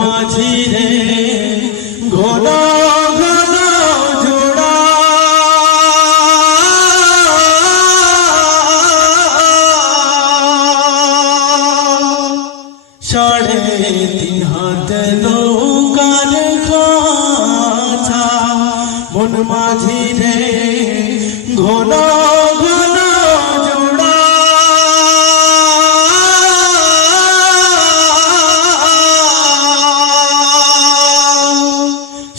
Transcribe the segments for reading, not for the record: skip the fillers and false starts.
মাঝি রে ঘন ঘন জোড়া সাড়ে তিন হাত নৌকার খাঁচা মন মাঝি রে ঘন ঘন জোড়া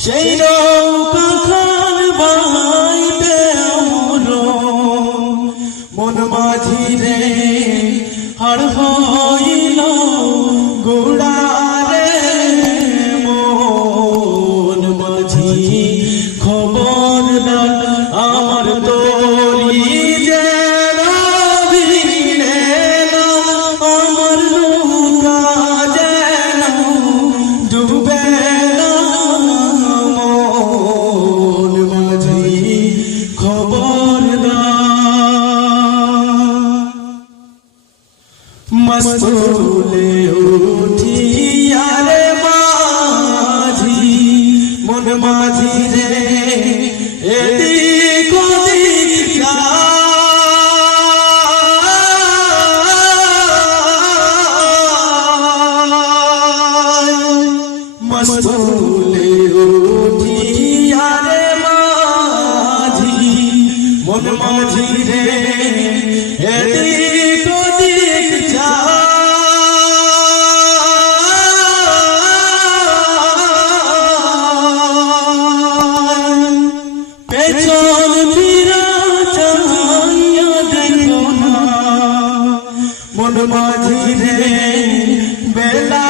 সেই নৌকা খান বাইতে মন মাঝি রে হাড় হইল গোড়া রে মন মাঝি খবর দাও আমার তোরি যেন ভিড়ে না আমার নৌকা যেন ডুবে না মন মাঝি খবর দাও মস্তুলে উঠিয়া রে মাঝি মন মাঝি রে এদিক ওদিক যায় মস্তুলে উঠিয়া রে মাঝি মন মাঝি রে এদিক ওদিক যায় পেছন ফিরা চাইয়া দেখো না মন মাঝি রে বেলা